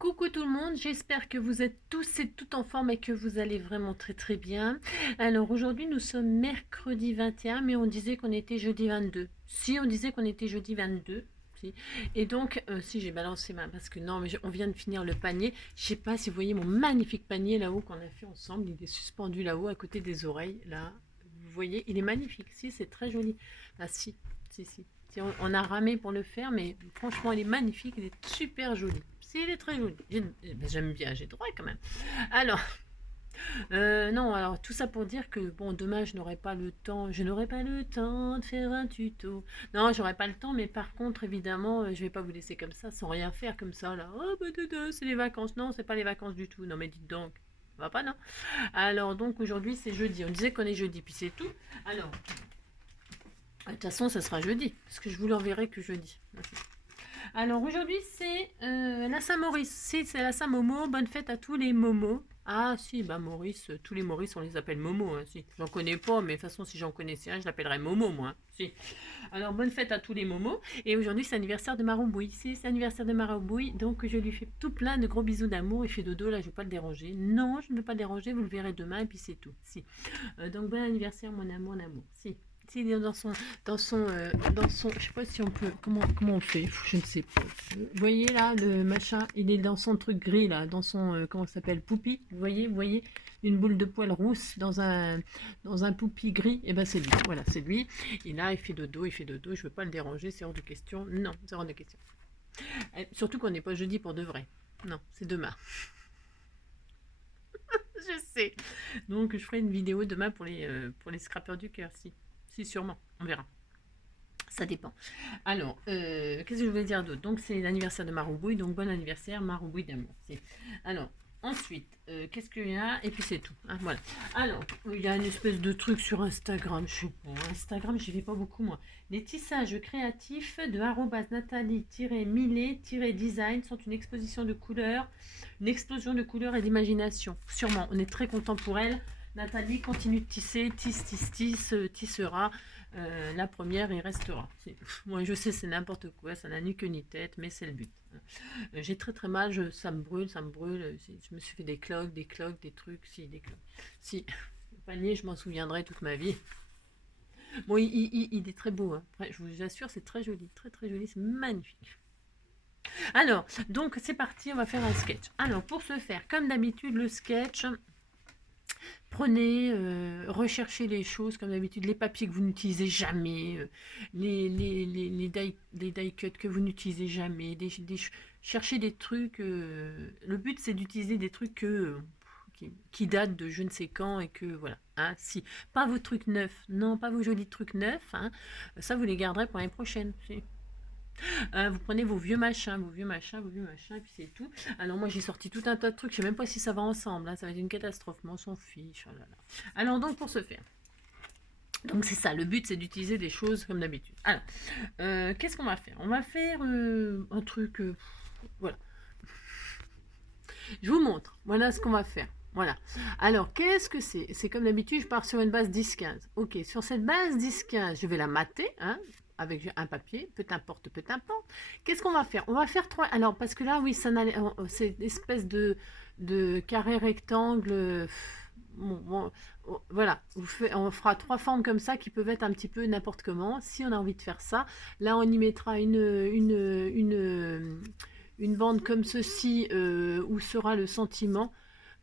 Coucou tout le monde, j'espère que vous êtes tous et toutes en forme et que vous allez vraiment très très bien. Alors aujourd'hui nous sommes mercredi 21 mais on disait qu'on était jeudi 22. Si on disait qu'on était jeudi 22. Si. Et donc, si j'ai balancé ma... Parce que non, mais on vient de finir le panier. Je sais pas si vous voyez mon magnifique panier là-haut qu'on a fait ensemble. Il est suspendu là-haut à côté des oreilles. Là, vous voyez, il est magnifique. Si, c'est très joli. Ah si, si. Si, on a ramé pour le faire, mais franchement, il est magnifique. Il est super joli. Si, il est très joli. J'aime bien, j'ai droit quand même. Alors, non, alors tout ça pour dire que, bon, demain, je n'aurai pas le temps. Je n'aurai pas le temps de faire un tuto. Non, j'aurai pas le temps, mais par contre, évidemment, je vais pas vous laisser comme ça, sans rien faire, comme ça, là. Oh, bah, c'est les vacances. Non, c'est pas les vacances du tout. Non, mais dites donc. Ça va pas, non? Alors, donc, aujourd'hui, c'est jeudi. On disait qu'on est jeudi, puis c'est tout. Alors, de toute façon, ça sera jeudi, parce que je vous l'enverrai que jeudi. Alors aujourd'hui c'est la Saint-Maurice. Si c'est la Saint-Momo, bonne fête à tous les Momos. Ah si, bah Maurice, tous les Maurice on les appelle Momo. Hein, si. J'en connais pas, mais de toute façon si j'en connaissais un, je l'appellerais Momo moi. Hein, si. Alors bonne fête à tous les Momos. Et aujourd'hui c'est l'anniversaire de Maroubouille. Si c'est l'anniversaire de Maroubouille, donc je lui fais tout plein de gros bisous d'amour. Il fait dodo, là je ne vais pas le déranger. Non, je ne vais pas le déranger, vous le verrez demain et puis c'est tout. Si. Donc bon anniversaire mon amour, mon amour. Si. Il est je sais pas si on peut, comment on fait, je ne sais pas. Vous voyez là, le machin, il est dans son truc gris là, dans son, comment ça s'appelle, poupi, vous voyez, une boule de poils rousse dans un poupi gris, et ben c'est lui, voilà, c'est lui. Et là, il fait dodo, je veux pas le déranger, c'est hors de question, non, c'est hors de question. Et surtout qu'on n'est pas jeudi pour de vrai, non, c'est demain. Je sais. Donc je ferai une vidéo demain pour les scrappers du cœur, si sûrement, on verra. Ça dépend. Alors, qu'est-ce que je voulais dire d'autre? Donc, c'est l'anniversaire de Maroubouille, donc bon anniversaire, Maroubouille d'amour. Alors, ensuite, qu'est-ce qu'il y a? Et puis c'est tout. Hein, voilà. Alors, il y a une espèce de truc sur Instagram, je sais pas. Instagram, j'y vais pas beaucoup, moi. Les tissages créatifs de Nathalie-Millet-design sont une exposition de couleurs, une explosion de couleurs et d'imagination. Sûrement, on est très content pour elle. Nathalie continue de tisser, tissera. La première, il restera. Moi, je sais, c'est n'importe quoi, ça n'a ni queue ni tête, mais c'est le but. J'ai très mal, ça me brûle. Je me suis fait des cloques, des trucs, des cloques. Si, le panier, je m'en souviendrai toute ma vie. Bon, il est très beau, hein. Je vous assure, c'est très joli, très joli, c'est magnifique. Alors, donc c'est parti, on va faire un sketch. Alors, pour ce faire, comme d'habitude, le sketch, prenez, recherchez les choses comme d'habitude, les papiers que vous n'utilisez jamais, les die cuts que vous n'utilisez jamais, cherchez des trucs. Le but c'est d'utiliser des trucs qui datent de je ne sais quand et que voilà. Hein, si. Pas vos trucs neufs, non, pas vos jolis trucs neufs. Hein, ça vous les garderez pour l'année prochaine. Si. Vous prenez vos vieux machins, et puis c'est tout. Alors moi j'ai sorti tout un tas de trucs, je sais même pas si ça va ensemble, hein, ça va être une catastrophe, mais on s'en fiche. Oh là là. Alors donc pour ce faire, donc c'est ça, le but c'est d'utiliser des choses comme d'habitude. Alors, qu'est-ce qu'on va faire? On va faire un truc, voilà. Je vous montre, voilà ce qu'on va faire. Voilà. Alors, qu'est-ce que c'est? C'est comme d'habitude, je pars sur une base 10-15. Ok, sur cette base 10-15, je vais la mater, hein, avec un papier, peu importe. Qu'est-ce qu'on va faire? On va faire trois. Alors, parce que là, oui, c'est une espèce de carré rectangle. Bon, voilà, on fera trois formes comme ça qui peuvent être un petit peu n'importe comment. Si on a envie de faire ça, là, on y mettra une bande comme ceci où sera le sentiment.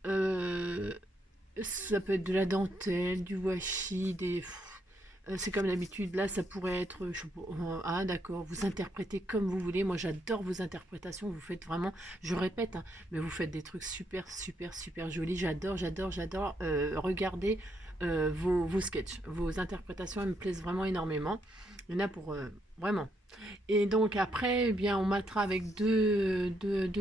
Euh, Ça peut être de la dentelle, du washi, c'est comme d'habitude, là ça pourrait être, ah d'accord, vous interprétez comme vous voulez, moi j'adore vos interprétations, vous faites vraiment, je répète, hein, mais vous faites des trucs super jolis, j'adore, regardez vos sketchs, vos interprétations, elles me plaisent vraiment énormément, il y en a pour, vraiment. Et donc après, eh bien, on mettra avec deux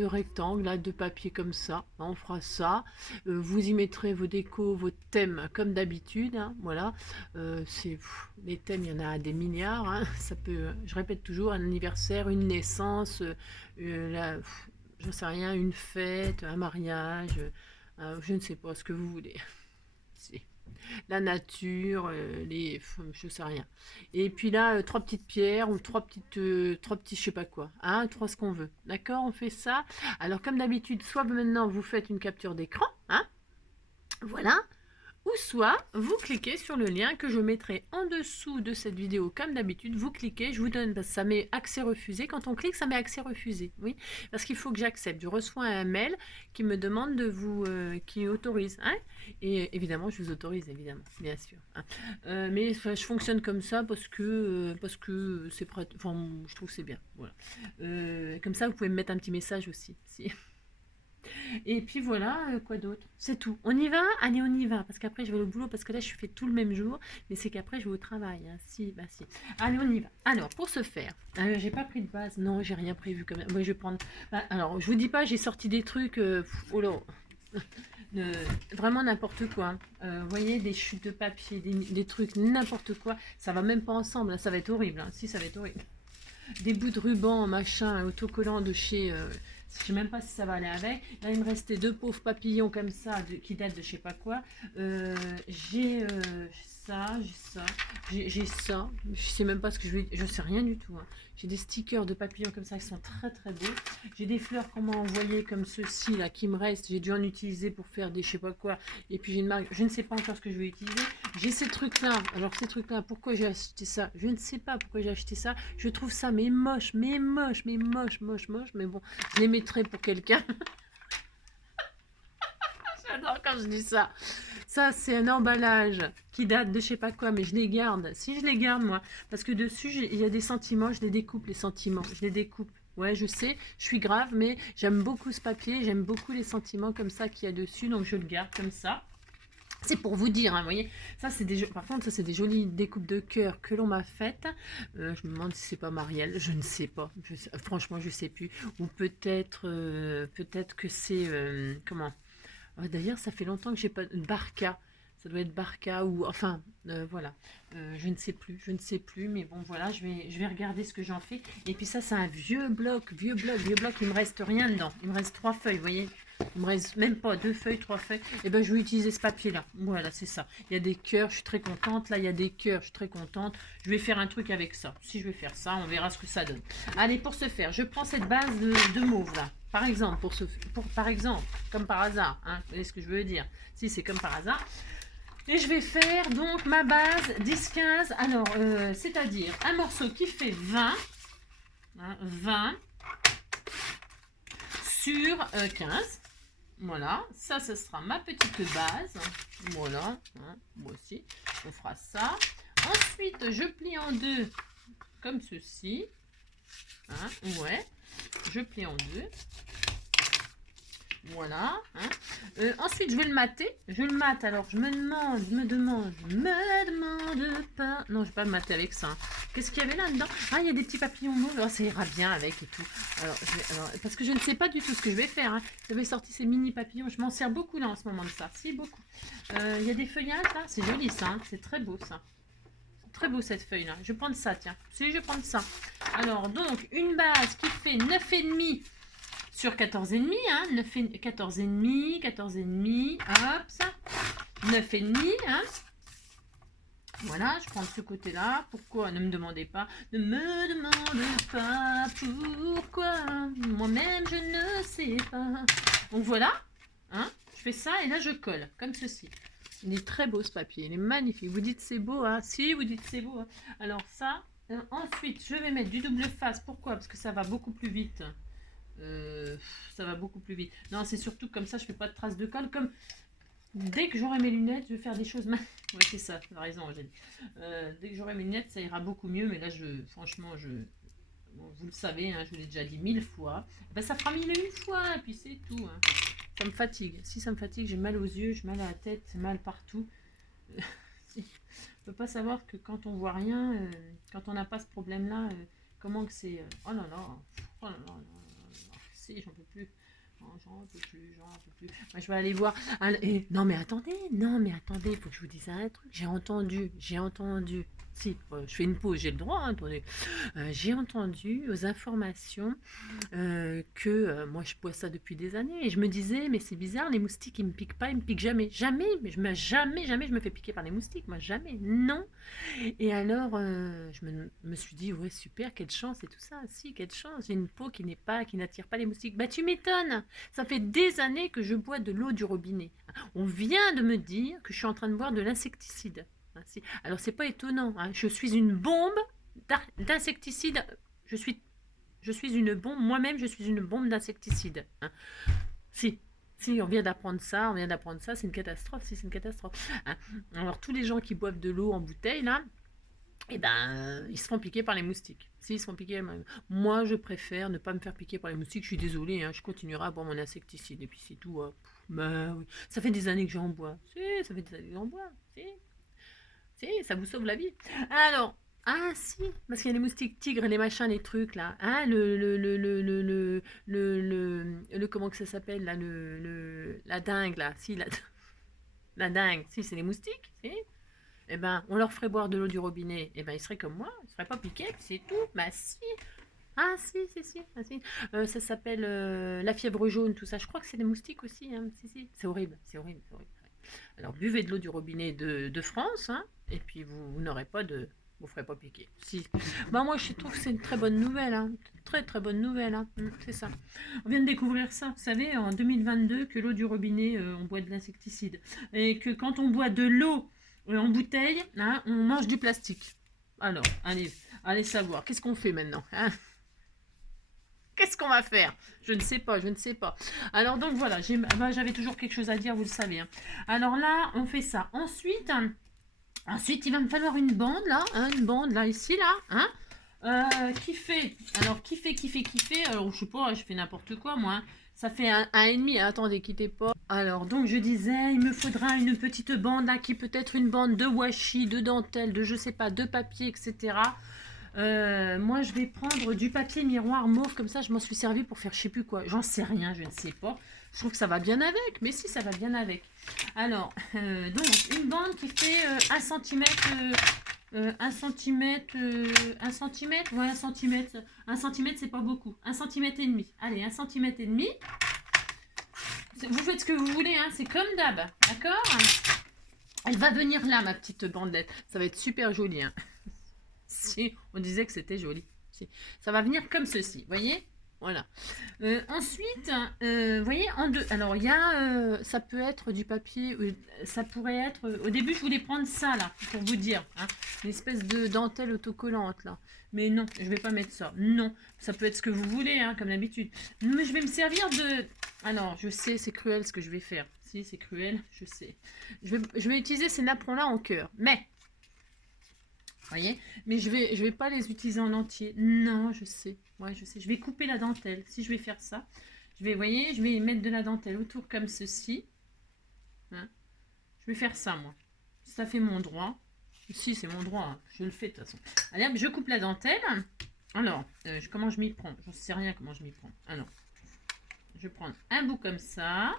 rectangles, là, deux papiers comme ça. On fera ça. Vous y mettrez vos décos, vos thèmes comme d'habitude. Hein, voilà. Les thèmes, il y en a des milliards. Hein, ça peut, je répète toujours, un anniversaire, une naissance, j'en sais rien, une fête, un mariage, je ne sais pas ce que vous voulez. la nature, je sais rien. Et puis là, 3 petites pierres ou 3 petits je sais pas quoi. Hein, 3 ce qu'on veut. D'accord, on fait ça. Alors comme d'habitude, soit maintenant vous faites une capture d'écran, hein, voilà. Ou soit vous cliquez sur le lien que je mettrai en dessous de cette vidéo comme d'habitude, vous cliquez, je vous donne, parce que ça met accès refusé, quand on clique ça met accès refusé, oui, parce qu'il faut que j'accepte, je reçois un mail qui me demande de vous, qui autorise, hein, et évidemment je vous autorise, évidemment, bien sûr, hein. Mais enfin, je fonctionne comme ça parce que c'est pratique, enfin je trouve que c'est bien, voilà. Comme ça vous pouvez me mettre un petit message aussi, si. Et puis voilà, quoi d'autre? C'est tout. On y va? Allez, on y va. Parce qu'après, je vais au boulot. Parce que là, je fais tout le même jour. Mais c'est qu'après, je vais au travail, hein. Si, bah si. Allez, on y va. Alors, pour ce faire, j'ai pas pris de base. Non, j'ai rien prévu quand même. Moi, je vais prendre. Bah, alors, je vous dis pas, j'ai sorti des trucs. Oh là. Vraiment n'importe quoi. Vous voyez, des chutes de papier, des trucs, n'importe quoi. Ça va même pas ensemble, hein. Ça va être horrible, hein. Si, ça va être horrible. Des bouts de ruban, machin, autocollant de chez... je sais même pas si ça va aller avec. Là, il me restait 2 pauvres papillons comme ça, qui datent de je sais pas quoi. J'ai ça, j'ai ça. Je sais même pas ce que je vais... Je sais rien du tout, hein. J'ai des stickers de papillons comme ça qui sont très très beaux. J'ai des fleurs qu'on m'a envoyées comme ceci là qui me restent. J'ai dû en utiliser pour faire des je sais pas quoi. Et puis j'ai une marque, je ne sais pas encore ce que je vais utiliser. J'ai ces trucs là. Alors ces trucs là, pourquoi j'ai acheté ça? Je ne sais pas pourquoi j'ai acheté ça. Je trouve ça mais moche, mais moche, mais moche, moche, moche. Mais bon, je les mettrai pour quelqu'un. J'adore quand je dis ça. Ça, c'est un emballage qui date de je sais pas quoi, mais je les garde. Si je les garde, moi, parce que dessus, il y a des sentiments, je les découpe, les sentiments. Je les découpe. Ouais, je sais, je suis grave, mais j'aime beaucoup ce papier, j'aime beaucoup les sentiments comme ça qu'il y a dessus, donc je le garde comme ça. C'est pour vous dire, hein, vous voyez, ça c'est des, par contre ça c'est des jolies découpes de cœur que l'on m'a faites. Je me demande si c'est pas Marielle, je ne sais pas, franchement je sais plus. Ou peut-être, peut-être que c'est comment. D'ailleurs ça fait longtemps que j'ai pas Barca. Ça doit être Barca ou enfin voilà. Je ne sais plus, mais bon voilà, je vais regarder ce que j'en fais. Et puis ça c'est un vieux bloc, il me reste rien dedans. Il me reste 3 feuilles, vous voyez. Il me reste même pas 2 feuilles, 3 feuilles. Et ben je vais utiliser ce papier là. Voilà, c'est ça. Il y a des cœurs, je suis très contente. Là, il y a des cœurs, je suis très contente. Je vais faire un truc avec ça. Si je vais faire ça, on verra ce que ça donne. Allez, pour ce faire, je prends cette base de mauve là. Par exemple, par exemple, comme par hasard, hein, vous voyez ce que je veux dire. Si c'est comme par hasard. Et je vais faire donc ma base 10-15. Alors, c'est-à-dire un morceau qui fait 20. Hein, 20 sur 15. Voilà, ça, ce sera ma petite base. Voilà, hein, moi aussi, on fera ça. Ensuite, je plie en deux, comme ceci. Hein, ouais, je plie en deux. Voilà. Hein. Ensuite, je vais le mater. Je le mate. Alors, je me demande pas. Non, je vais pas me mater avec ça. Hein. Qu'est-ce qu'il y avait là-dedans? Ah, il y a des petits papillons mauves. Oh, ça ira bien avec et tout. Alors, parce que je ne sais pas du tout ce que je vais faire. Hein. J'avais sorti ces mini papillons. Je m'en sers beaucoup là en ce moment de ça. Si, beaucoup. Il y a des feuillages là. C'est joli ça. Hein. C'est très beau ça. Très beau cette feuille là. Je vais prendre ça, tiens. Si, je vais prendre ça. Alors, donc, une base qui fait 9,5 sur 14,5, hein, 14,5, hop, ça, 9,5, hein. Voilà, je prends de ce côté-là. Pourquoi? Ne me demandez pas. Ne me demande pas pourquoi. Moi-même, je ne sais pas. Donc voilà, hein, je fais ça et là, je colle, comme ceci. Il est très beau ce papier, il est magnifique. Vous dites c'est beau, hein? Si, vous dites c'est beau. Hein. Alors ça, ensuite, je vais mettre du double face. Pourquoi? Parce que ça va beaucoup plus vite. Ça va beaucoup plus vite. Non, c'est surtout comme ça, je fais pas de traces de colle. Comme dès que j'aurai mes lunettes, je vais faire des choses. Ouais, c'est ça, tu as raison, Angélique. Dès que j'aurai mes lunettes, ça ira beaucoup mieux. Mais là, franchement, bon, vous le savez, hein, je vous l'ai déjà dit 1000 fois. Ben, ça fera 1001 fois, et puis c'est tout. Hein. Ça me fatigue. Si ça me fatigue, j'ai mal aux yeux, j'ai mal à la tête, mal partout. On peut pas savoir que quand on voit rien, quand on n'a pas ce problème-là, comment que c'est. Oh là là, oh là là. Si, j'en peux plus. Non, j'en peux plus. Moi, je vais aller voir. Non, mais attendez, il faut que je vous dise un truc. J'ai entendu. Si, je fais une pause, j'ai le droit, hein, attendez. J'ai entendu aux informations moi je bois ça depuis des années et je me disais mais c'est bizarre, les moustiques ils me piquent pas, ils me piquent jamais, jamais, mais jamais je me fais piquer par les moustiques, moi jamais, non. Et alors je me suis dit ouais super, quelle chance et tout ça, si quelle chance, j'ai une peau qui n'attire pas les moustiques. Bah tu m'étonnes, ça fait des années que je bois de l'eau du robinet. On vient de me dire que je suis en train de boire de l'insecticide. Alors c'est pas étonnant, hein. Je suis une bombe d'insecticide. Je suis une bombe, moi-même je suis une bombe d'insecticide. Hein. Si, si, on vient d'apprendre ça, c'est une catastrophe, si c'est une catastrophe. Hein. Alors tous les gens qui boivent de l'eau en bouteille, là, eh ben, ils se font piquer par les moustiques. Si, ils se font piquer. Moi, je préfère ne pas me faire piquer par les moustiques. Je suis désolée, hein, je continuerai à boire mon insecticide. Et puis c'est tout. Bah oui. Ça fait des années que j'en bois. Si, ça fait des années que j'en bois. Si. Si, ça vous sauve la vie. Alors, ah si, parce qu'il y a les moustiques tigres, les machins, les trucs là. Hein, comment que ça s'appelle là, la dingue là. Si, la dingue, si, c'est les moustiques. Si. Eh ben, on leur ferait boire de l'eau du robinet. Eh ben, ils seraient comme moi, ils seraient pas piqués, c'est tout. Bah si. Ah si, si, si. Ah, si. Ça s'appelle la fièvre jaune, tout ça. Je crois que c'est des moustiques aussi. Hein. Si, si. C'est horrible, c'est horrible, c'est horrible. Alors buvez de l'eau du robinet de France, hein, et puis vous n'aurez pas de... Vous ne ferez pas piquer. Si. Bah moi je trouve que c'est une très bonne nouvelle. Hein. Très très bonne nouvelle. Hein. C'est ça. On vient de découvrir ça. Vous savez, en 2022, que l'eau du robinet, on boit de l'insecticide. Et que quand on boit de l'eau en bouteille, hein, on mange du plastique. Alors, allez savoir. Qu'est-ce qu'on fait maintenant, hein? Qu'est-ce qu'on va faire? Je ne sais pas, je ne sais pas. Alors donc voilà, j'avais toujours quelque chose à dire, vous le savez. Hein. Alors là, on fait ça. Ensuite, il va me falloir une bande là, hein, une bande là, ici là, hein, qui fait, alors je sais pas, je fais n'importe quoi moi. Hein. Ça fait un et demi. Attendez, quittez pas. Alors donc je disais, il me faudra une petite bande là, qui peut être une bande de washi, de dentelle, de je sais pas, de papier, etc. Moi je vais prendre du papier miroir mauve, comme ça je m'en suis servi pour faire je sais plus quoi, j'en sais rien, je ne sais pas, je trouve que ça va bien avec, mais si ça va bien avec. Alors donc une bande qui fait 1 cm, 1 cm, 1 cm, ouais 1 cm, 1 cm c'est pas beaucoup, 1 cm et demi, allez 1 cm et demi, vous faites ce que vous voulez, hein, c'est comme d'hab, d'accord? Elle va venir là ma petite bandette, ça va être super joli, hein. Si, on disait que c'était joli. Si. Ça va venir comme ceci, voyez? Voilà. Ensuite, voyez, en deux. Alors, il y a, ça peut être du papier, ça pourrait être... au début, je voulais prendre ça, là, pour vous dire. Hein, une espèce de dentelle autocollante, là. Mais non, je vais pas mettre ça. Non, ça peut être ce que vous voulez, hein, comme d'habitude. Mais je vais me servir de... Alors, je sais, c'est cruel ce que je vais faire. Si, c'est cruel, je sais. Je vais utiliser ces napperons-là en cœur. Mais... voyez, mais je vais pas les utiliser en entier. Non, je sais. Ouais, je sais. Je vais couper la dentelle. Si je vais faire ça, voyez, je vais mettre de la dentelle autour comme ceci. Hein. Je vais faire ça, moi. Ça fait mon droit. Si, c'est mon droit. Hein. Je le fais de toute façon. Allez, hop, je coupe la dentelle. Alors, comment je m'y prends? J'en sais rien comment je m'y prends. Alors, je vais prendre un bout comme ça.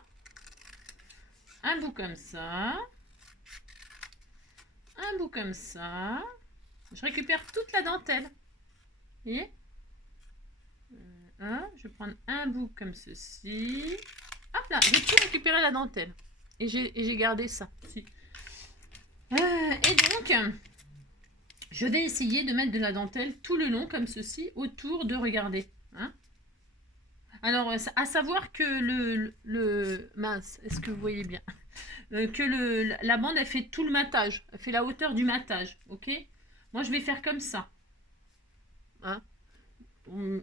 Un bout comme ça. Un bout comme ça. Je récupère toute la dentelle. Vous voyez? Je vais prendre un bout comme ceci. Hop là, j'ai tout récupéré la dentelle. Et j'ai gardé ça. Si. Et donc, je vais essayer de mettre de la dentelle tout le long comme ceci autour de, regardez. Hein. Alors, à savoir que mince, est-ce que vous voyez bien? Que la bande, elle fait tout le matage. Elle fait la hauteur du matage. Ok? Moi, je vais faire comme ça. Hein,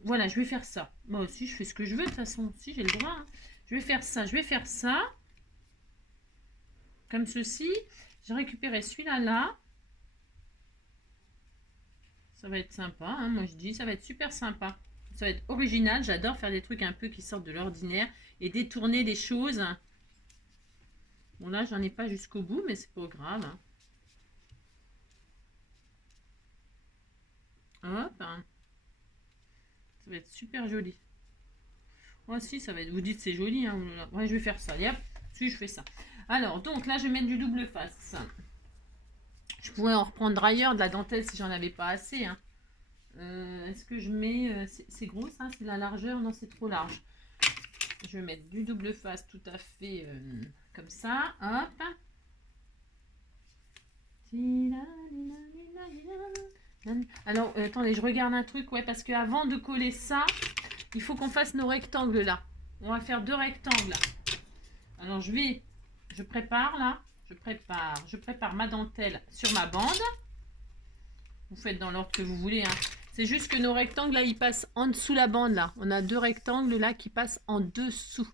voilà, je vais faire ça. Moi aussi, je fais ce que je veux, de toute façon. Si, j'ai le droit. Hein. Je vais faire ça. Je vais faire ça. Comme ceci. J'ai récupéré celui-là, là. Ça va être sympa. Hein, moi, je dis, ça va être super sympa. Ça va être original. J'adore faire des trucs un peu qui sortent de l'ordinaire. Et détourner des choses. Bon, là, j'en ai pas jusqu'au bout, mais c'est pas grave. Hein. Hop. Hein. Ça va être super joli. Moi aussi, ça va être... Vous dites c'est joli, hein. Ouais, je vais faire ça. Yep. Si, je fais ça. Alors, donc là, je vais mettre du double face. Je pourrais en reprendre ailleurs de la dentelle si j'en avais pas assez. Hein. Est-ce que je mets... c'est gros ça? C'est la largeur? Non, c'est trop large. Je vais mettre du double face tout à fait comme ça. Hop. Alors, attendez, je regarde un truc. Ouais, parce qu'avant de coller ça, il faut qu'on fasse nos rectangles là. On va faire 2 rectangles là. Alors, je prépare là. Je prépare ma dentelle sur ma bande. Vous faites dans l'ordre que vous voulez. Hein. C'est juste que nos rectangles là, ils passent en dessous la bande là. On a 2 rectangles là qui passent en dessous.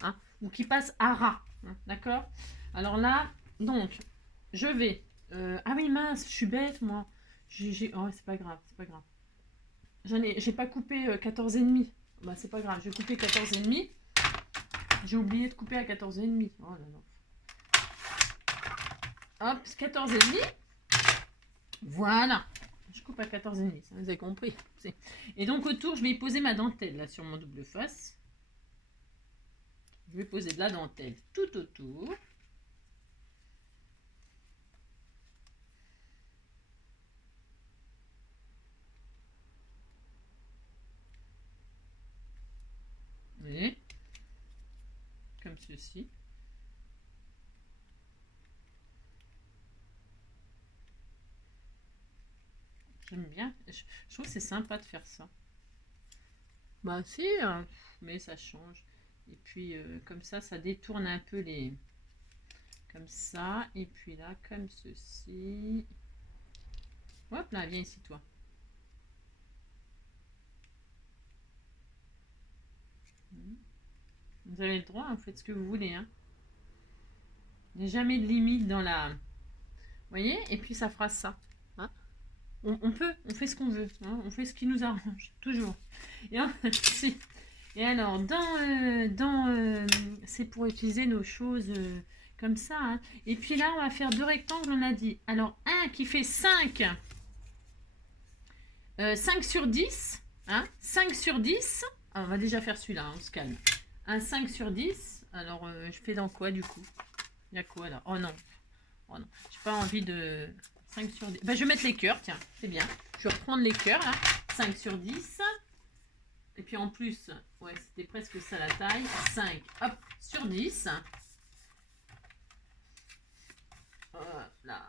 Hein, ou qui passent à ras. Hein, d'accord? Alors là, donc, je vais... ah oui, mince, je suis bête moi. Oh, c'est pas grave, c'est pas grave. J'ai pas coupé 14 et demi. Bah, c'est pas grave, je vais couper 14 et demi. J'ai oublié de couper à 14 et demi. Oh là là. Hop, 14 et demi. Voilà. Je coupe à 14 et demi, ça vous avez compris. Et donc autour, je vais y poser ma dentelle là sur mon double face. Je vais poser de la dentelle tout autour. Et comme ceci. J'aime bien. Je trouve que c'est sympa de faire ça. Bah si, mais ça change. Et puis comme ça détourne un peu les... Comme ça. Et puis là, comme ceci. Hop là, viens ici toi. Vous avez le droit, hein, faites ce que vous voulez. Hein. Il n'y a jamais de limite dans la... Vous voyez? Et puis ça fera ça. Hein, on fait ce qu'on veut. Hein, on fait ce qui nous arrange. Toujours. Et, et alors, c'est pour utiliser nos choses comme ça. Hein. Et puis là, on va faire 2 rectangles, on a dit. Alors, un qui fait 5. 5 sur 10. Hein, 5 sur 10. Ah, on va déjà faire celui-là, hein, on se calme. Un 5 sur 10. Alors, je fais dans quoi du coup? Il y a quoi là? Oh non. Oh non. J'ai pas envie de... 5 sur 10. Bah, je vais mettre les cœurs, tiens, c'est bien. Je vais reprendre les cœurs là. 5 sur 10. Et puis en plus, ouais, c'était presque ça la taille. 5, hop, sur 10. Hop là.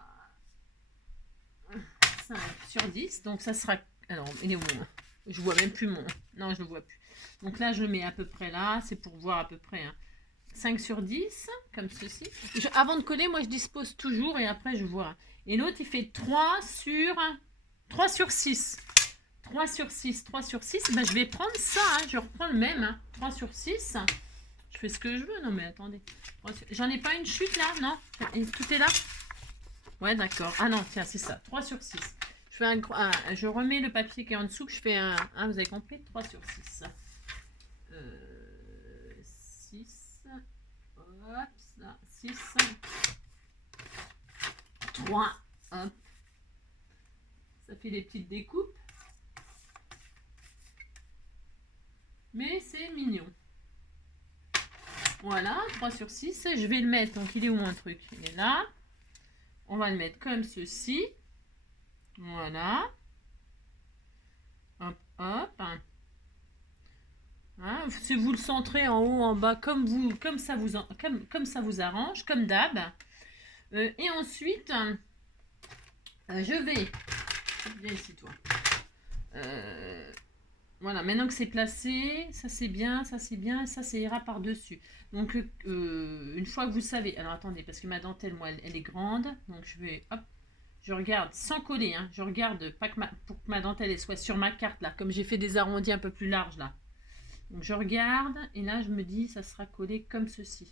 5 sur 10. Donc ça sera... Alors, il est où mon... Je vois même plus mon... Non, je le vois plus. Donc là, je le mets à peu près là. C'est pour voir à peu près. Hein. 5 sur 10, comme ceci. Avant de coller, moi, je dispose toujours et après, je vois. Et l'autre, il fait 3 sur 6. 3 sur 6, 3 sur 6. Ben, je vais prendre ça. Hein. Je reprends le même. Hein. 3 sur 6. Je fais ce que je veux. Non, mais attendez. J'en ai pas une chute là, non? Et tout est là? Ouais, d'accord. Ah non, tiens, c'est ça. 3 sur 6. Je remets le papier qui est en dessous, que je fais un... vous avez compris? 3 sur 6. 6. Hop, ça. 6. 3. Hop. Ça fait des petites découpes. Mais c'est mignon. Voilà, 3 sur 6. Je vais le mettre. Donc, il est où mon truc? Il est là. On va le mettre comme ceci. Voilà. Hop, hop. Hein, si vous le centrez en haut, en bas, comme ça vous arrange, comme d'hab. Et ensuite, je vais... Viens ici, toi. Voilà, maintenant que c'est placé, ça c'est bien, ça ira par-dessus. Donc, une fois que vous savez... Alors, attendez, parce que ma dentelle, moi, elle est grande. Donc, je vais... Hop, je regarde sans coller. Hein, je regarde pas pour que ma dentelle elle soit sur ma carte, là. Comme j'ai fait des arrondis un peu plus larges, là. Donc, je regarde. Et là, je me dis, ça sera collé comme ceci.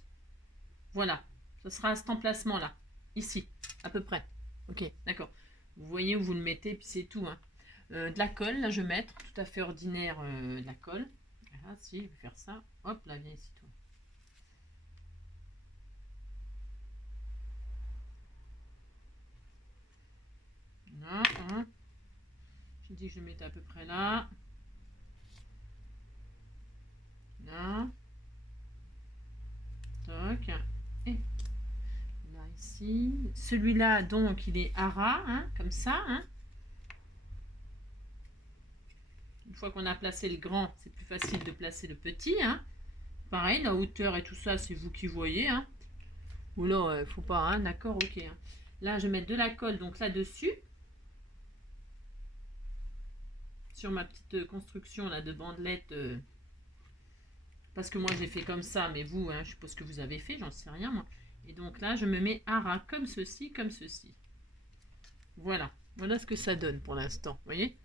Voilà. Ça sera à cet emplacement-là. Ici, à peu près. Ok, d'accord. Vous voyez où vous le mettez, puis c'est tout. Hein. De la colle, là je vais mettre, tout à fait ordinaire, de la colle. Voilà, si, je vais faire ça. Hop, là, viens ici, toi. Là, hein. J'ai dit que je le mettais à peu près là. Là. Toc. Et là, ici. Celui-là, donc, il est à ras, hein, comme ça, hein. fois qu'on a placé le grand, c'est plus facile de placer le petit. Hein. Pareil, la hauteur et tout ça, c'est vous qui voyez. Hein. Oula, faut pas, hein, d'accord, ok. Hein. Là, je vais mettre de la colle donc là-dessus. Sur ma petite construction là de bandelettes. Parce que moi, j'ai fait comme ça, mais vous, hein, je suppose que vous avez fait, j'en sais rien, moi. Et donc là, je me mets à ras comme ceci, comme ceci. Voilà. Voilà ce que ça donne pour l'instant. Vous voyez?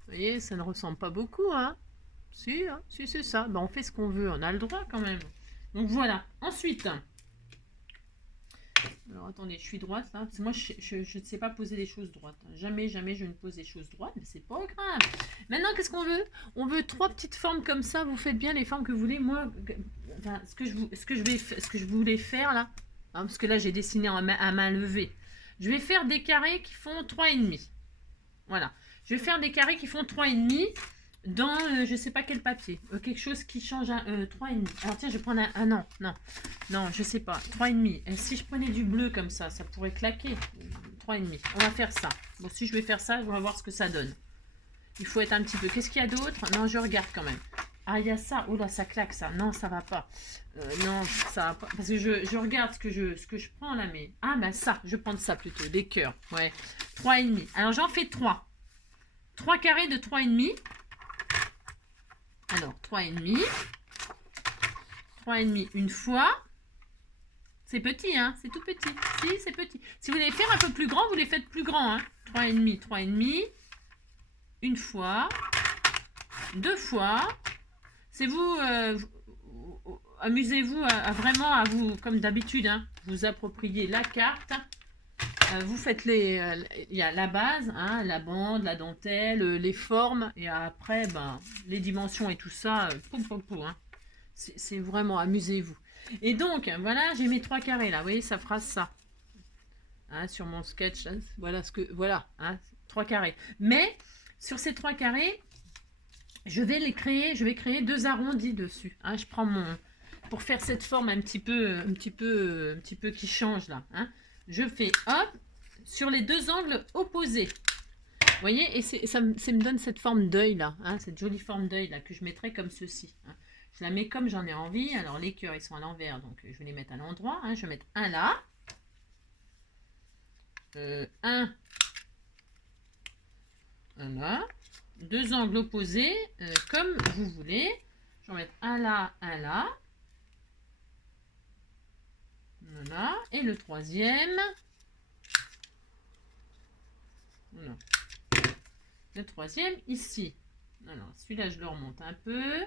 Vous voyez, ça ne ressemble pas beaucoup, hein? Si, hein, si c'est ça. Ben, on fait ce qu'on veut, on a le droit quand même. Donc voilà. Ensuite, alors attendez, je suis droite là. Parce que moi, je ne sais pas poser les choses droites. Jamais, jamais je ne pose les choses droites, mais c'est pas grave. Maintenant, qu'est-ce qu'on veut? On veut 3 petites formes comme ça. Vous faites bien les formes que vous voulez. Moi, enfin, ce que je voulais faire là, hein, parce que là, j'ai dessiné à main levée. Je vais faire des carrés qui font 3,5. Voilà. Je vais faire des carrés qui font 3,5 dans je sais pas quel papier. Quelque chose qui change à 3,5. Alors tiens, je vais prendre un non, non. Non, je sais pas. 3,5. Et si je prenais du bleu comme ça pourrait claquer. 3,5. On va faire ça. Bon, si je vais faire ça, on va voir ce que ça donne. Il faut être un petit peu. Qu'est-ce qu'il y a d'autre? Non, je regarde quand même. Ah, il y a ça. Oh là, ça claque ça. Non, ça va pas. Non, ça va pas. Parce que je regarde ce que je prends là, mais... Ah, ben ça, je prends ça plutôt. Des cœurs. Ouais. 3,5. Alors, j'en fais 3. 3 carrés de 3,5. Alors, 3,5. 3,5 une fois. C'est petit, hein? C'est tout petit. Si, c'est petit. Si vous voulez faire un peu plus grand, vous les faites plus grand, hein? 3,5, 3,5. Une fois. 2 fois. C'est vous... amusez-vous à vraiment, à vous, comme d'habitude, hein, vous approprier la carte. Vous faites il y a la base, hein, la bande, la dentelle, les formes, et après, ben, les dimensions et tout ça, hein. C'est vraiment, amusez-vous. Et donc, voilà, j'ai mes 3 carrés là, vous voyez, ça fera ça. Hein, sur mon sketch, hein, voilà, hein, 3 carrés. Mais, sur ces 3 carrés, je vais créer 2 arrondis dessus. Hein, je prends pour faire cette forme un petit peu qui change là. Hein, je fais hop sur les 2 angles opposés. Vous voyez, et ça me donne cette forme d'œil là, hein, cette jolie forme d'œil là que je mettrai comme ceci. Hein. Je la mets comme j'en ai envie. Alors les cœurs ils sont à l'envers, donc je vais les mettre à l'endroit. Hein. Je vais mettre un là, un là. 2 angles opposés, comme vous voulez. Je vais mettre un là, un là. Voilà. Et le troisième. Voilà. Le troisième ici. Alors, celui-là, je le remonte un peu.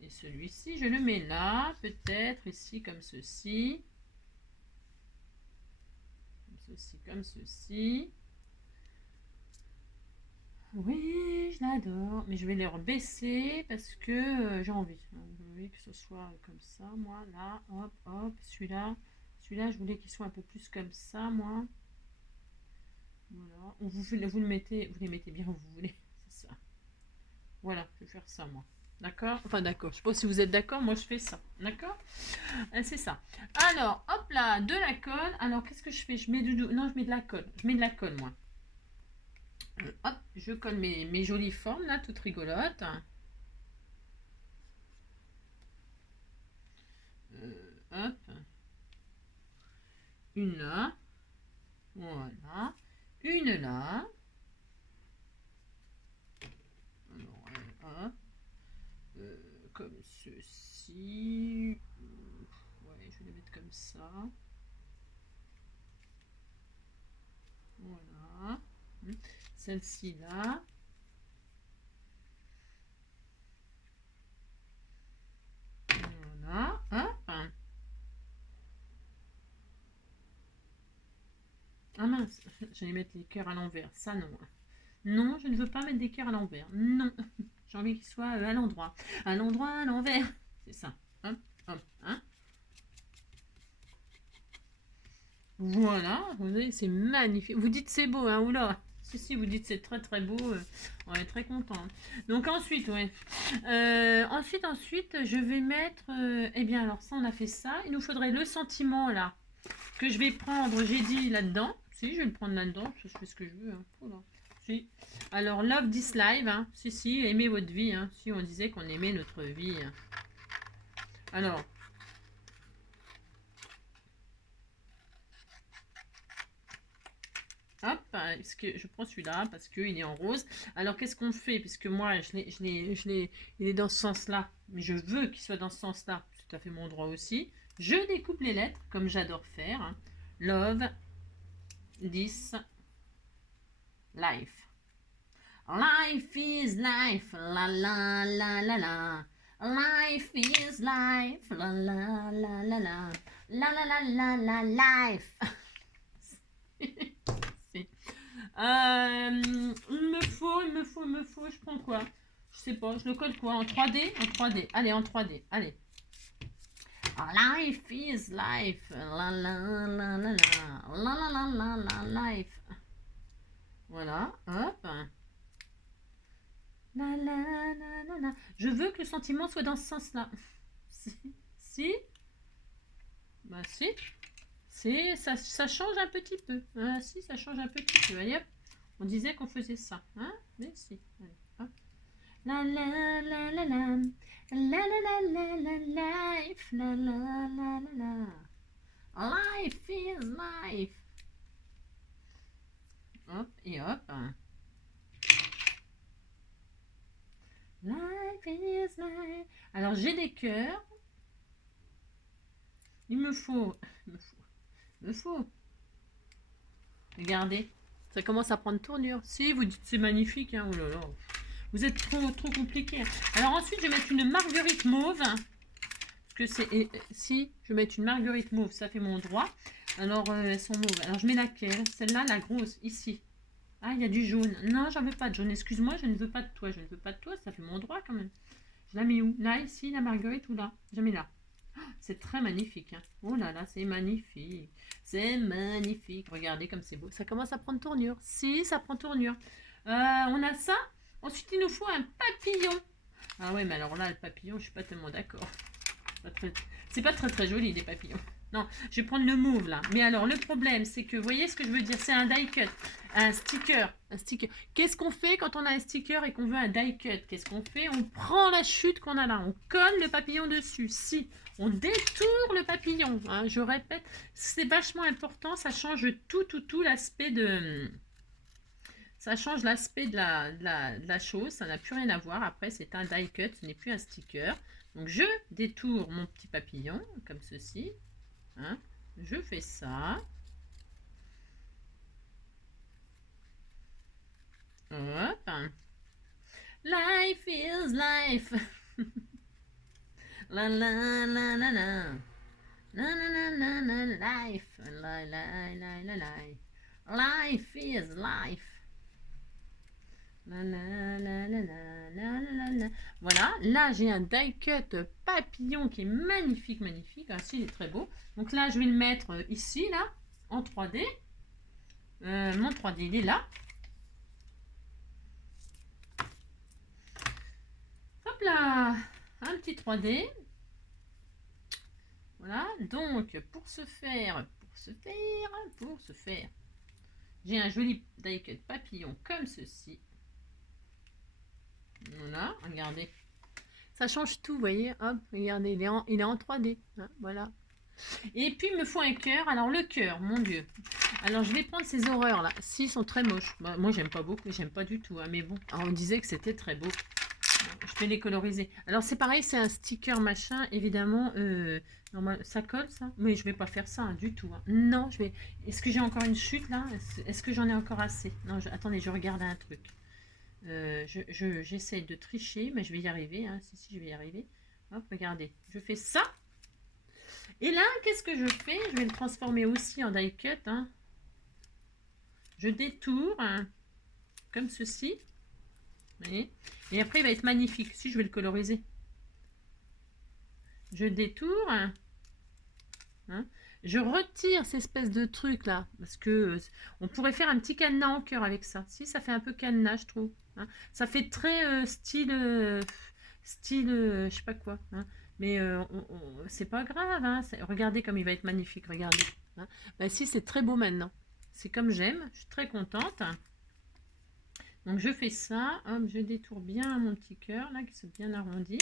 Et celui-ci, je le mets là. Peut-être ici, comme ceci. Comme ceci, comme ceci. Oui, je l'adore. Mais je vais les rebaisser parce que j'ai envie. J'ai envie que ce soit comme ça, moi. Là, hop, hop. Celui-là, je voulais qu'il soit un peu plus comme ça, moi. Voilà. Vous les mettez bien où vous voulez. C'est ça. Voilà, je vais faire ça, moi. D'accord? Enfin, d'accord. Je sais pas si vous êtes d'accord. Moi, je fais ça. D'accord? C'est ça. Alors, hop là, de la colle. Alors, qu'est-ce que je fais? Je mets non, je mets de la colle. Je mets de la colle, moi. Hop, je colle mes jolies formes là, toutes rigolotes. Hop. Une là. Voilà. Une là. Alors, hop. Comme ceci. Ouais, je vais les mettre comme ça. Voilà. Celle-ci là. Voilà. Hop. Ah mince, j'allais mettre les cœurs à l'envers. Ça non. Non, je ne veux pas mettre des cœurs à l'envers. Non. J'ai envie qu'ils soient à l'endroit. À l'endroit, à l'envers. C'est ça. Hop, hop, hein. Voilà, vous voyez, c'est magnifique. Vous dites c'est beau, hein, oula. Si, vous dites c'est très très beau. On est très content. Donc ensuite, ouais. Ensuite, je vais mettre... eh bien, alors ça, on a fait ça. Il nous faudrait le sentiment, là, que je vais prendre, j'ai dit là-dedans. Si, je vais le prendre là-dedans. Je fais ce que je veux. Hein. Oh là. Si. Alors, love this live, hein. Si, aimez votre vie, hein. Si, on disait qu'on aimait notre vie. Hein. Alors, hop, parce que je prends celui-là parce qu'il est en rose. Alors, qu'est-ce qu'on fait? Puisque moi, il est dans ce sens-là, mais je veux qu'il soit dans ce sens-là. C'est tout à fait mon droit aussi. Je découpe les lettres, comme j'adore faire. Hein. Love this life. Life is life, la la la la la. Life is life, la la la la la. La la la la la life. Il me faut, je prends quoi? Je sais pas, je le colle quoi? En 3D? En 3D, allez, en 3D, allez. Life is life, la la la la la, la la la la la life. Voilà, hop. La, la, la, la, la. Je veux que le sentiment soit dans ce sens-là. Si. Bah si. Ça change un petit peu. Ah, si, ça change un petit peu. Allez, hop. On disait qu'on faisait ça. Hein? Mais si. Allez, hop. La la la la la. La la la la la life. La la la la la. Life is life. Hop et hop. Life is life. Alors j'ai des cœurs. Il me faut. Regardez. Ça commence à prendre tournure. Si, vous dites c'est magnifique. Hein. Oh là là. Vous êtes trop compliqué. Alors ensuite, je vais mettre une marguerite mauve. Parce que c'est... Si, je vais mettre une marguerite mauve. Ça fait mon droit. Alors, elles sont mauves. Alors, je mets laquelle? Celle-là, la grosse, ici. Ah, il y a du jaune. Non, j'en veux pas de jaune. Excuse-moi, je ne veux pas de toi. Je ne veux pas de toi. Ça fait mon droit quand même. Je la mets où? Là, ici, la marguerite ou là? Je la mets là. C'est très magnifique. Hein. Oh là là, c'est magnifique. C'est magnifique. Regardez comme c'est beau. Ça commence à prendre tournure. Si, ça prend tournure. On a ça. Ensuite, il nous faut un papillon. Ah ouais, mais alors là, le papillon, je suis pas tellement d'accord. C'est pas très joli, des papillons. Non, je vais prendre le mauve là. Mais alors, le problème, c'est que, vous voyez ce que je veux dire? C'est un die cut. Un sticker. Qu'est-ce qu'on fait quand on a un sticker et qu'on veut un die cut? Qu'est-ce qu'on fait? On prend la chute qu'on a là. On colle le papillon dessus. Si. On détourne le papillon. Hein, je répète, c'est vachement important. Ça change tout l'aspect de... Ça change l'aspect de la chose. Ça n'a plus rien à voir. Après, c'est un die cut. Ce n'est plus un sticker. Donc, je détourne mon petit papillon, comme ceci. Hein, je fais ça. Hop. Life is life. La la la la la. La la la la la life. La la la la la. Life is life. La la la la la la la la. Voilà, là j'ai un die cut papillon qui est magnifique. Ah, si, il est très beau. Donc là, je vais le mettre ici, là, en 3D. Mon 3D, il est là. Hop là, un petit 3D. Voilà, donc pour ce faire, j'ai un joli die cut papillon comme ceci. Voilà, regardez. Ça change tout, vous voyez. Hop, regardez, il est en 3D. Hein, voilà. Et puis, il me faut un cœur. Alors, le cœur, mon Dieu. Alors, je vais prendre ces horreurs là. Si, ils sont très moches. Bah, moi, j'aime pas beaucoup. J'aime pas du tout. Hein, mais bon, on disait que c'était très beau. Je vais les coloriser. Alors, c'est pareil, c'est un sticker machin. Évidemment, ça colle ça. Mais je vais pas faire ça hein, du tout. Hein. Non, je vais... Est-ce que j'ai encore une chute là? Est-ce que j'en ai encore assez? Non, attendez, je regarde un truc. J'essaie de tricher, mais je vais y arriver. Hein. Si, je vais y arriver. Hop, regardez. Je fais ça. Et là, qu'est-ce que je fais? Je vais le transformer aussi en die cut. Hein. Je détourne hein, comme ceci. Voyez, et après, il va être magnifique. Si, je vais le coloriser. Je détourne. Hein. Je retire cette espèce de truc là. Parce que on pourrait faire un petit cadenas en cœur avec ça. Si, ça fait un peu cadenas, je trouve. Hein. Ça fait très style, je sais pas quoi. Hein. Mais c'est pas grave. Hein. Regardez comme il va être magnifique. Regardez. Hein. Bah, si, c'est très beau maintenant. C'est comme j'aime. Je suis très contente. Donc je fais ça, hop, je détourne bien mon petit cœur là qui se bien arrondi.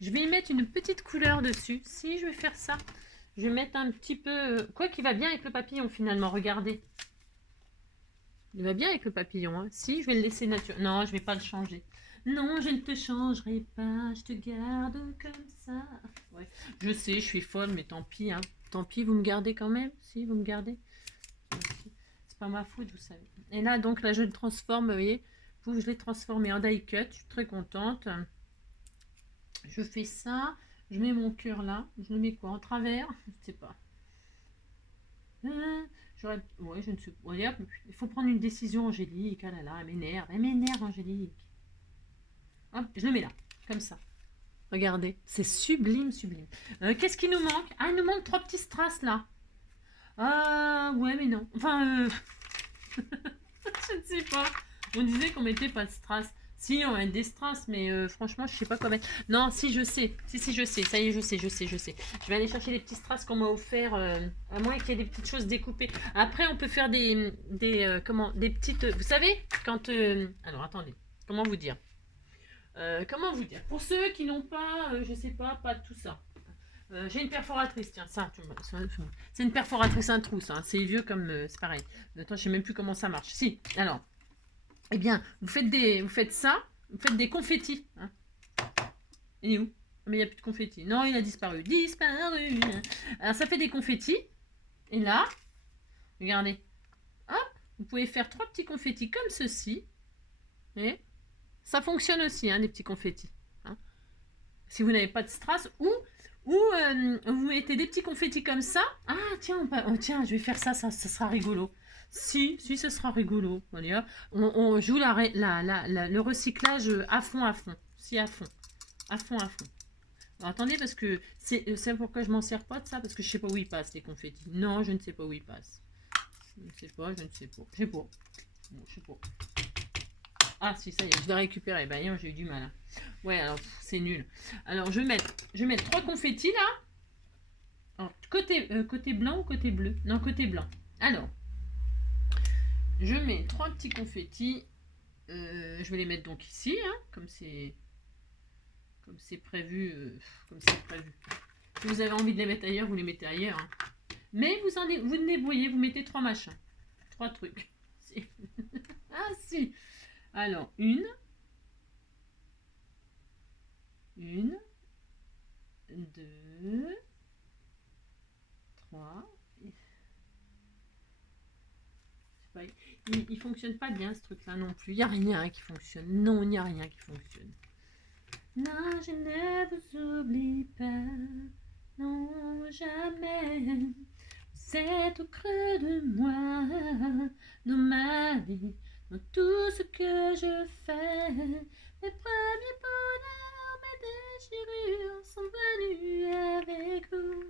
Je vais y mettre une petite couleur dessus. Si je vais faire ça, je vais mettre un petit peu, quoi qui va bien avec le papillon finalement. Regardez, il va bien avec le papillon. Hein. Si je vais le laisser naturel, non, je vais pas le changer. Non, je ne te changerai pas, je te garde comme ça. Ouais, je sais, je suis folle, mais tant pis. Hein. Tant pis, vous me gardez quand même. Si vous me gardez, c'est pas ma faute, vous savez. Et là, donc là, je le transforme, vous voyez. Je l'ai transformé en die cut, je suis très contente. Je fais ça, je mets mon cœur là, je le mets quoi en travers, je ne sais pas. Ouais, je ne sais pas. Ouais, il faut prendre une décision, Angélique. Ah là là, elle m'énerve, Angélique. Hop, je le mets là, comme ça. Regardez, c'est sublime, sublime. Qu'est-ce qui nous manque? Ah, il nous manque 3 petits strass là. Ah, ouais, mais non. Enfin, je ne sais pas. On disait qu'on mettait pas de strass. Si, on met des strass, mais franchement, je sais pas quoi mettre. Non, si, je sais. Si, je sais. Ça y est, je sais. Je vais aller chercher les petits strass qu'on m'a offert, à moins qu'il y ait des petites choses découpées. Après, on peut faire des petites... Vous savez, quand... alors, attendez. Comment vous dire? Pour ceux qui n'ont pas, je sais pas tout ça. J'ai une perforatrice, tiens, ça, c'est une perforatrice un trou, ça, hein, c'est vieux comme, c'est pareil. Attends, je sais même plus comment ça marche. Si, alors, eh bien, vous faites ça, vous faites des confettis. Hein. Il est où? Mais il n'y a plus de confettis. Non, il a disparu. Disparu. Alors, ça fait des confettis. Et là, regardez, hop, vous pouvez faire 3 petits confettis comme ceci. Et ça fonctionne aussi, hein, des petits confettis. Hein. Si vous n'avez pas de strass, ou vous mettez des petits confettis comme ça. Ah, tiens, tiens, je vais faire ça, ça sera rigolo. Si, ce sera rigolo. Voilà. On joue le recyclage à fond. Si, à fond. Alors, attendez, parce que c'est pourquoi je m'en sers pas de ça, parce que je sais pas où ils passent, les confettis. Non, je ne sais pas où ils passent. Je ne sais pas. Je sais pas. Bon, je sais pas. Ah, si, ça y est, je l'ai récupéré. Bah, j'ai eu du mal. Hein. Ouais, alors, c'est nul. Alors, je vais mettre 3 confettis, là. Alors, côté blanc ou côté bleu? Non, côté blanc. Alors, je mets 3 petits confettis. Je vais les mettre donc ici, hein, comme c'est prévu. Si vous avez envie de les mettre ailleurs, vous les mettez ailleurs. Hein. Mais vous débrouillez, vous mettez 3 machins. 3 trucs. Ah, si. Alors, une, 2, 3. Il fonctionne pas bien ce truc là non plus. Il n'y a rien qui fonctionne. Non, il n'y a rien qui fonctionne. Non, je ne vous oublie pas. Non, jamais. C'est au creux de moi. Dans ma vie. Dans tout ce que je fais. Mes premiers bonheurs, mes déchirures sont venus avec vous.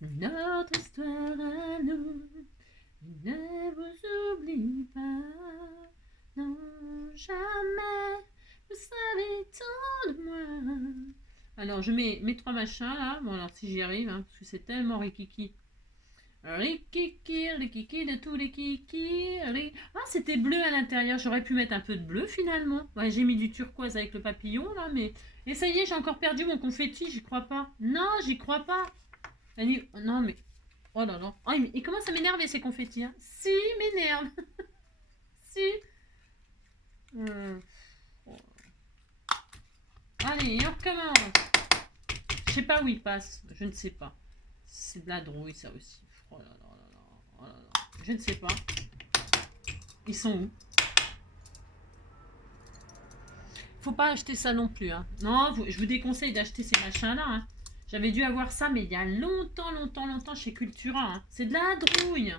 C'est notre histoire à nous. Je ne vous oublie pas. Non, jamais. Vous savez tant de moi. Alors, je mets mes 3 machins là. Bon, alors si j'y arrive, hein, parce que c'est tellement rikiki. Rikiki, rikiki de tous les kiki. Ah, c'était bleu à l'intérieur. J'aurais pu mettre un peu de bleu finalement. Ouais, j'ai mis du turquoise avec le papillon là, mais. Et ça y est, j'ai encore perdu mon confetti. J'y crois pas. Non, j'y crois pas. Non, mais. Oh là là. Oh, il commence à m'énerver ces confettis. Hein. Si, il m'énerve. Si. Allez, on recommence. Je sais pas où il passe. Je ne sais pas. C'est de la drouille, ça aussi. Oh là là là là. Oh là là. Je ne sais pas. Ils sont où? Faut pas acheter ça non plus. Hein. Non, je vous déconseille d'acheter ces machins-là. Hein. J'avais dû avoir ça, mais il y a longtemps chez Cultura. Hein. C'est de la drouille.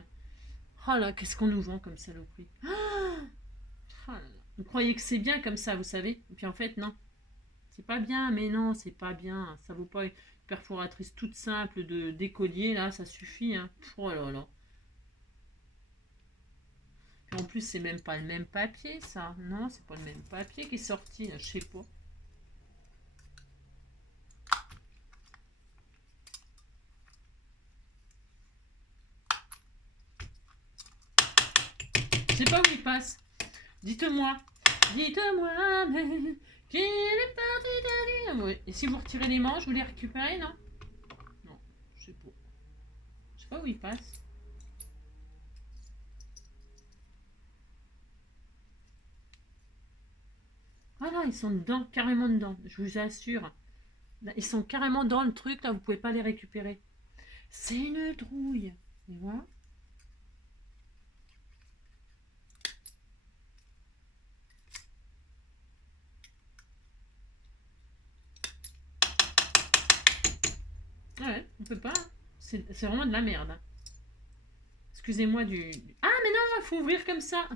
Oh là, qu'est-ce qu'on nous vend comme saloperie. Oh là là. Vous croyez que c'est bien comme ça, vous savez? Et puis en fait, non. C'est pas bien, mais non, c'est pas bien. Ça vaut pas une perforatrice toute simple d'écolier, là, ça suffit. Hein. Oh là là. Puis en plus, c'est même pas le même papier, ça. Non, c'est pas le même papier qui est sorti, là, je sais pas. Je sais pas où il passe. Dites-moi. Dites-moi, mais qu'il est parti derrière. Et si vous retirez les manches, vous les récupérez, non? Non, je sais pas. Je sais pas où ils passent. Ah là, ils sont dedans, carrément dedans, je vous assure. Là, ils sont carrément dans le truc, là, vous pouvez pas les récupérer. C'est une trouille. Et voilà. Ouais, on peut pas. C'est vraiment de la merde. Excusez-moi du... Ah, mais non, il faut ouvrir comme ça.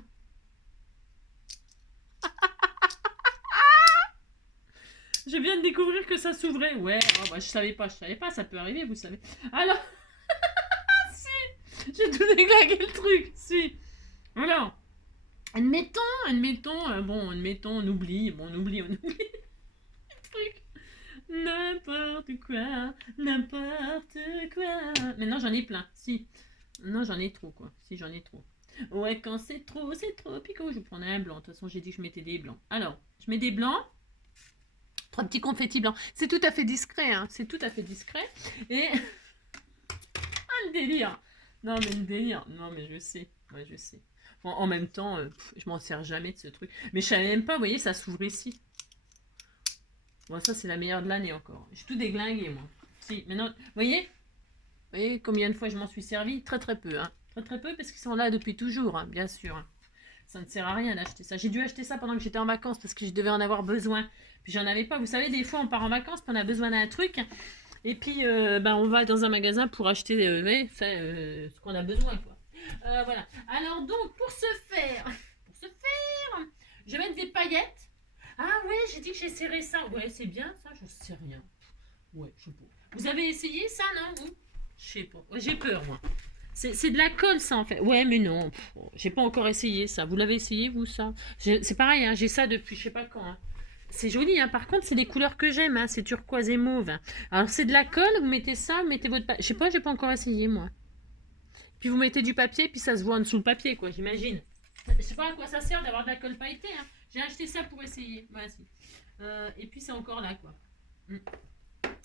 Je viens de découvrir que ça s'ouvrait. Ouais, oh, bah, je savais pas, ça peut arriver, vous savez. Alors, si, j'ai tout déglingué le truc, si. Alors, admettons, on oublie le truc. N'importe quoi. Mais non, j'en ai plein, si. Non, j'en ai trop, quoi. Si, j'en ai trop. Ouais, quand c'est trop picot. Je vais prendre un blanc. De toute façon, j'ai dit que je mettais des blancs. Alors, je mets des blancs. 3 petits confettis blancs. C'est tout à fait discret, hein. C'est tout à fait discret. Et... ah, le délire. Non, mais le délire. Non, mais je sais. Ouais, je sais. Bon, en même temps, je m'en sers jamais de ce truc. Mais je savais même pas, vous voyez, ça s'ouvre ici. Bon, ça, c'est la meilleure de l'année encore. J'ai tout déglingué, moi. Si, maintenant, vous voyez combien de fois je m'en suis servi? Très, très peu, hein. Très, très peu, parce qu'ils sont là depuis toujours, hein, bien sûr. Hein. Ça ne sert à rien d'acheter ça. J'ai dû acheter ça pendant que j'étais en vacances, parce que je devais en avoir besoin. Puis j'en avais pas. Vous savez, des fois, on part en vacances, puis on a besoin d'un truc. Et puis, on va dans un magasin pour acheter ce qu'on a besoin, quoi. Voilà. Alors donc, pour ce faire, je vais mettre des paillettes. Ah ouais, j'ai dit que j'essaierais ça. Ouais, c'est bien ça, je sais rien. Ouais, je sais pas. Vous avez essayé ça, non, vous? Je sais pas. Ouais, j'ai peur, moi. C'est de la colle, ça, en fait. Ouais, mais non. J'ai pas encore essayé ça. Vous l'avez essayé, vous, ça? C'est pareil, hein, j'ai ça depuis je sais pas quand. Hein. C'est joli, hein. Par contre, c'est des couleurs que j'aime, hein. C'est turquoise et mauve. Hein. Alors, c'est de la colle, vous mettez ça, vous mettez votre... Je sais pas, j'ai pas encore essayé, moi. Puis vous mettez du papier, puis ça se voit en dessous le papier, quoi, j'imagine. Je sais pas à quoi ça sert d'avoir de la colle pailletée, hein. J'ai acheté ça pour essayer. Voilà, si. Et puis, c'est encore là, quoi. Mm.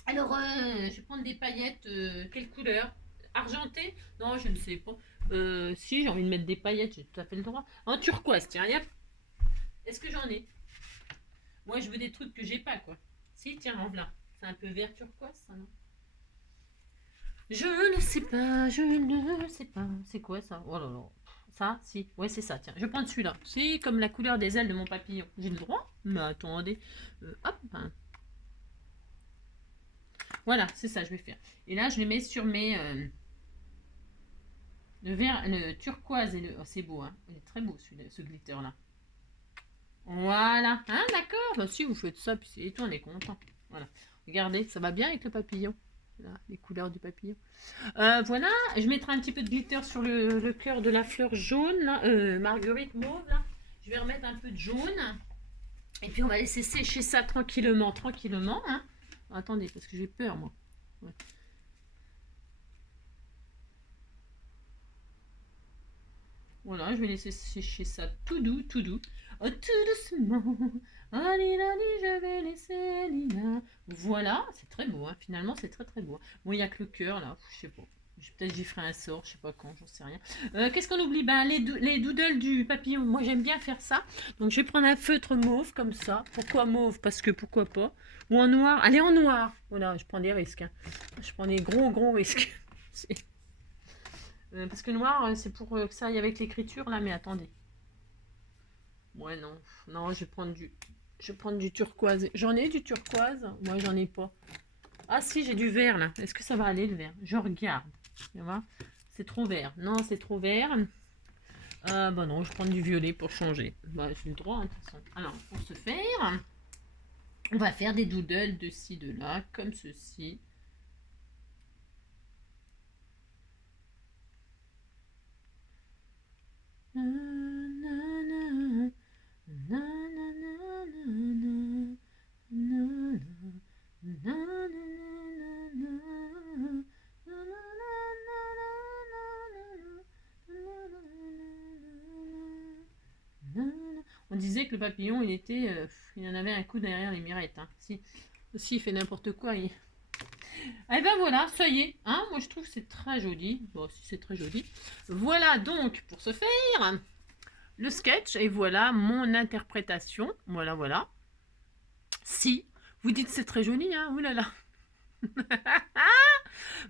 Alors, je vais prendre des paillettes. Quelle couleur? Argentée? Non, je ne sais pas. Si, j'ai envie de mettre des paillettes, j'ai tout à fait le droit. En turquoise, tiens, yep. Est-ce que j'en ai? Moi, je veux des trucs que j'ai pas, quoi. Si, tiens, en voilà. C'est un peu vert turquoise, ça, non? Je ne sais pas, je ne sais pas. C'est quoi, ça? Oh là là. Ça, si. Ouais, c'est ça, tiens. Je vais prendre celui-là. C'est comme la couleur des ailes de mon papillon. J'ai le droit? Mais attendez. Hop. Hein. Voilà, c'est ça, je vais faire. Et là, je les mets sur mes... le vert, le turquoise et le... Oh, c'est beau, hein. Il est très beau, ce glitter-là. Voilà. Hein, d'accord. Bah si, vous faites ça, puis c'est tout, on est content. Voilà. Regardez, ça va bien avec le papillon. Là, les couleurs du papillon. Voilà. Je mettrai un petit peu de glitter sur le cœur de la fleur jaune. Là. Marguerite mauve, là. Je vais remettre un peu de jaune. Et puis, on va laisser sécher ça tranquillement, tranquillement. Hein. Attendez, parce que j'ai peur, moi. Ouais. Voilà, je vais laisser sécher ça tout doux, tout doux. Oh, tout doucement. Allez, allez, je vais laisser Lina. Voilà, c'est très beau, hein. Finalement, c'est très très beau. Bon, il n'y a que le cœur, là, je sais pas. Peut-être j'y ferai un sort, je sais pas quand, j'en sais rien. Qu'est-ce qu'on oublie? Ben, les doodles du papillon, moi j'aime bien faire ça. Donc je vais prendre un feutre mauve comme ça. Pourquoi mauve? Parce que pourquoi pas. Ou en noir. Allez, en noir. Voilà, je prends des risques. Hein. Je prends des gros gros risques. Parce que noir, c'est pour que ça aille avec l'écriture, là, mais attendez. Ouais, non. Non, je vais prendre du turquoise. J'en ai du turquoise? Moi, j'en ai pas. Ah si, j'ai du vert, là. Est-ce que ça va aller, le vert? Je regarde. Tu vois? C'est trop vert. Non, c'est trop vert. Bah non, je vais prendre du violet pour changer. Bah, j'ai le droit, hein, de toute façon. Alors, pour ce faire, on va faire des doodles de ci, de là, comme ceci. On disait que le papillon, il en avait un coup derrière les mirettes. Hein. Si il fait n'importe quoi, il... Eh ben voilà, ça y est. Hein, moi, je trouve que c'est très joli. Bon, si c'est très joli. Voilà donc, pour ce faire, le sketch. Et voilà mon interprétation. Voilà, voilà. Si vous dites c'est très joli, hein, oulala.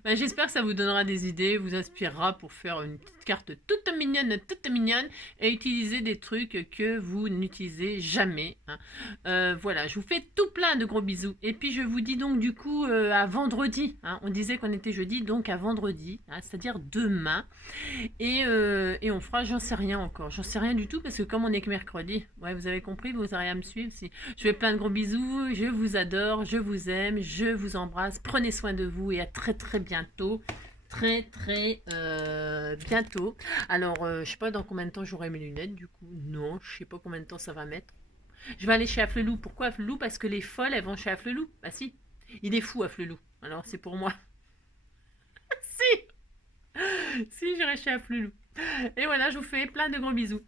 Ben, j'espère que ça vous donnera des idées, vous inspirera pour faire une petite carte toute mignonne et utiliser des trucs que vous n'utilisez jamais. Hein. Voilà, je vous fais tout plein de gros bisous. Et puis je vous dis donc du coup à vendredi. Hein. On disait qu'on était jeudi, donc à vendredi, hein, c'est-à-dire demain. Et on fera, j'en sais rien encore. J'en sais rien du tout parce que comme on est que mercredi, ouais, vous avez compris, vous aurez à me suivre. Si. Je fais plein de gros bisous, je vous adore, je vous aime, je vous embrasse. Prenez soin de vous et à très très bientôt. Très bientôt. Alors, je sais pas dans combien de temps j'aurai mes lunettes du coup. Non, je sais pas combien de temps ça va mettre. Je vais aller chez Afflelou. Pourquoi Afflelou? Parce que les folles, elles vont chez Afflelou. Bah si, il est fou Afflelou. Alors c'est pour moi. Si, si, j'irai chez Afflelou. Et voilà, je vous fais plein de gros bisous.